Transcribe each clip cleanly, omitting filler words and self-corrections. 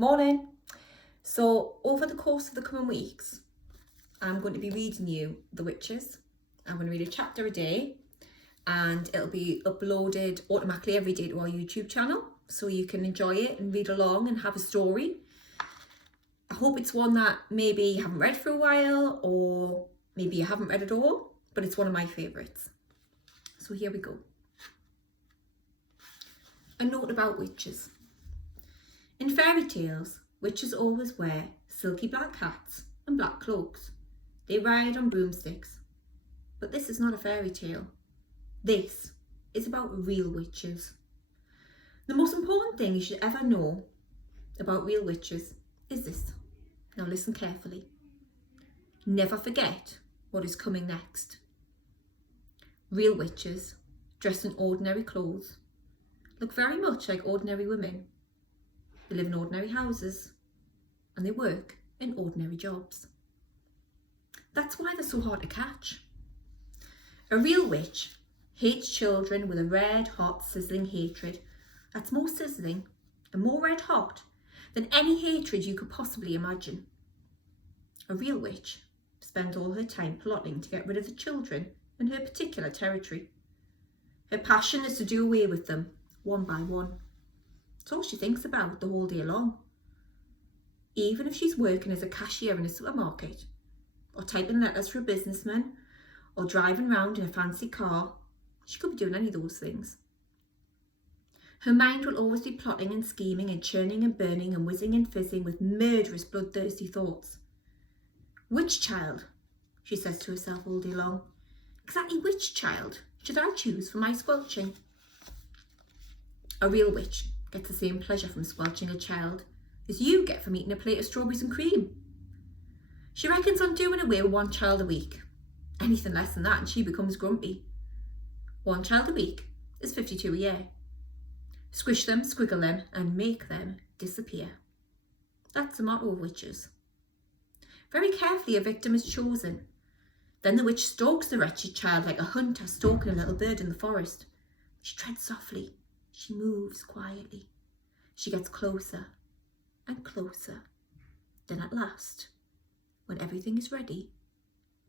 Morning. So over the course of the coming weeks, I'm going to be reading you The Witches. I'm going to read a chapter a day and it'll be uploaded automatically every day to our YouTube channel so you can enjoy it and read along and have a story. I hope it's one that maybe you haven't read for a while or maybe you haven't read at all, but it's one of my favourites. So here we go. A note about witches. In fairy tales, witches always wear silky black hats and black cloaks. They ride on broomsticks. But this is not a fairy tale. This is about real witches. The most important thing you should ever know about real witches is this. Now listen carefully. Never forget what is coming next. Real witches, dressed in ordinary clothes, look very much like ordinary women. They live in ordinary houses and they work in ordinary jobs. That's why they're so hard to catch. A real witch hates children with a red hot sizzling hatred that's more sizzling and more red hot than any hatred you could possibly imagine. A real witch spends all her time plotting to get rid of the children in her particular territory. Her passion is to do away with them one by one. It's all she thinks about the whole day long. Even if she's working as a cashier in a supermarket, or typing letters for a businessman, or driving around in a fancy car, she could be doing any of those things. Her mind will always be plotting and scheming and churning and burning and whizzing and fizzing with murderous, bloodthirsty thoughts. Which child, she says to herself all day long, exactly which child should I choose for my squelching? A real witch gets the same pleasure from squelching a child as you get from eating a plate of strawberries and cream. She reckons on doing away with one child a week. Anything less than that and she becomes grumpy. One child a week is 52 a year. Squish them, squiggle them and make them disappear. That's the motto of witches. Very carefully a victim is chosen. Then the witch stalks the wretched child like a hunter stalking a little bird in the forest. She treads softly. She moves quietly. She gets closer and closer. Then at last, when everything is ready,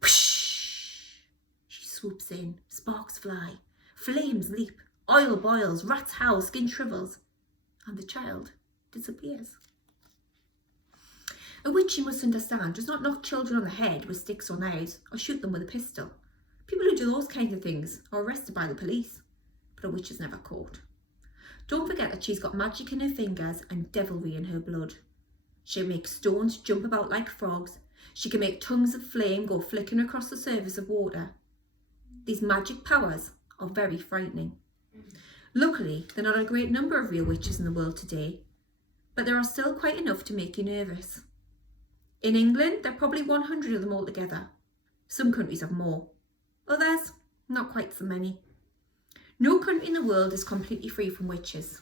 whoosh, she swoops in, sparks fly, flames leap, oil boils, rats howl, skin shrivels, and the child disappears. A witch, you must understand, does not knock children on the head with sticks or knives or shoot them with a pistol. People who do those kinds of things are arrested by the police, but a witch is never caught. Don't forget that she's got magic in her fingers and devilry in her blood. She'll make stones jump about like frogs. She can make tongues of flame go flicking across the surface of water. These magic powers are very frightening. Luckily, there are not a great number of real witches in the world today, but there are still quite enough to make you nervous. In England, there are probably 100 of them altogether. Some countries have more. Others, not quite so many. No country in the world is completely free from witches.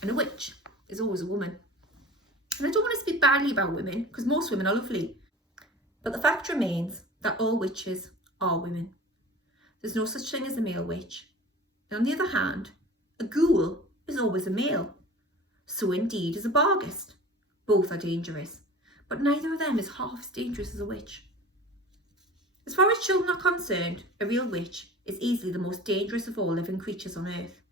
And a witch is always a woman. And I don't want to speak badly about women, because most women are lovely. But the fact remains that all witches are women. There's no such thing as a male witch. And on the other hand, a ghoul is always a male. So indeed is a barghest. Both are dangerous, but neither of them is half as dangerous as a witch. As far as children are concerned, a real witch is easily the most dangerous of all living creatures on earth.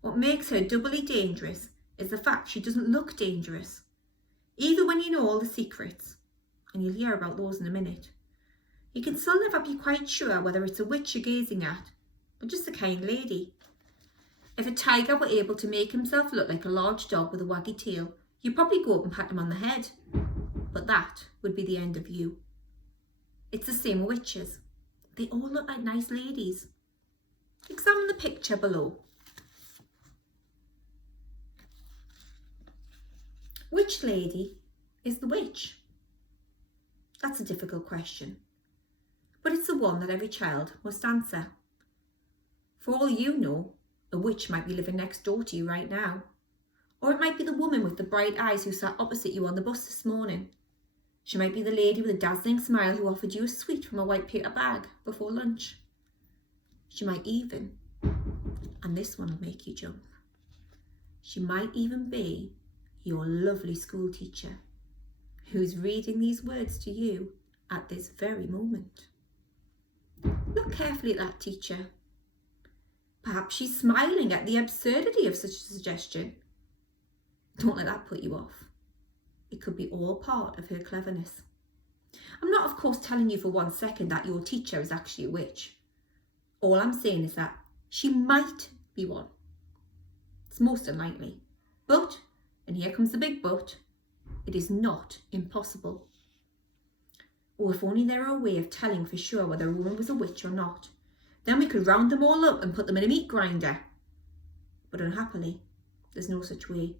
What makes her doubly dangerous is the fact she doesn't look dangerous. Even when you know all the secrets, and you'll hear about those in a minute, you can still never be quite sure whether it's a witch you're gazing at, or just a kind lady. If a tiger were able to make himself look like a large dog with a waggy tail, you'd probably go up and pat him on the head. But that would be the end of you. It's the same with witches. They all look like nice ladies. Examine the picture below. Which lady is the witch? That's a difficult question, but it's the one that every child must answer. For all you know, a witch might be living next door to you right now. Or it might be the woman with the bright eyes who sat opposite you on the bus this morning. She might be the lady with a dazzling smile who offered you a sweet from a white paper bag before lunch. She might even, and this one will make you jump, she might even be your lovely school teacher, who's reading these words to you at this very moment. Look carefully at that teacher. Perhaps she's smiling at the absurdity of such a suggestion. Don't let that put you off. It could be all part of her cleverness. I'm not, of course, telling you for 1 second that your teacher is actually a witch. All I'm saying is that she might be one. It's most unlikely. But, and here comes the big but, it is not impossible. Or if only there were a way of telling for sure whether a woman was a witch or not. Then we could round them all up and put them in a meat grinder. But unhappily, there's no such way.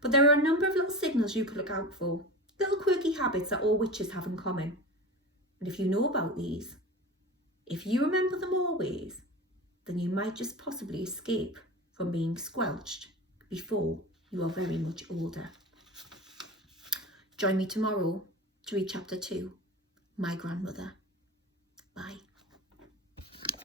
But there are a number of little signals you could look out for, little quirky habits that all witches have in common. And if you know about these, if you remember them always, then you might just possibly escape from being squelched before you are very much older. Join me tomorrow to read chapter 2, My Grandmother.